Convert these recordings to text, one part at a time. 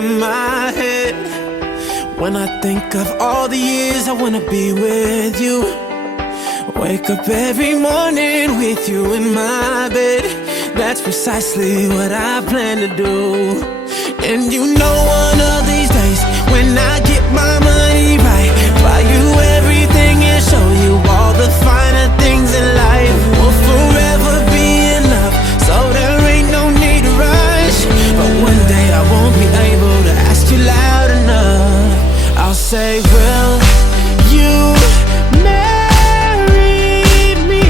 to my head. When I think of all the years I wanna be with you, wake up every morning with you in my bed. That's precisely what I plan to do. And you know one of these days, when I get my money right, buy you everything and show you all the finer things in life. We'll forever be in love, so there ain't no need to rush. But one day I won't be able to ask you loud enough. I'll say, will you marry me?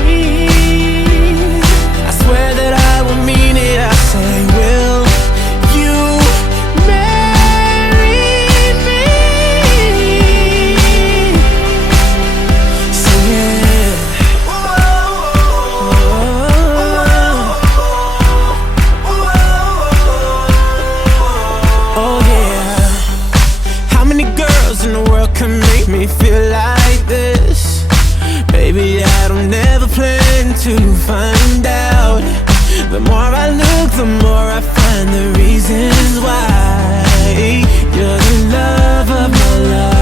I swear that I will mean it. I say, will you marry me? So yeah. Oh yeah. How many girls in the world can make me feel like this? Baby, I don't ever plan to find out. The more I look, the more I find the reasons why you're the love of my life.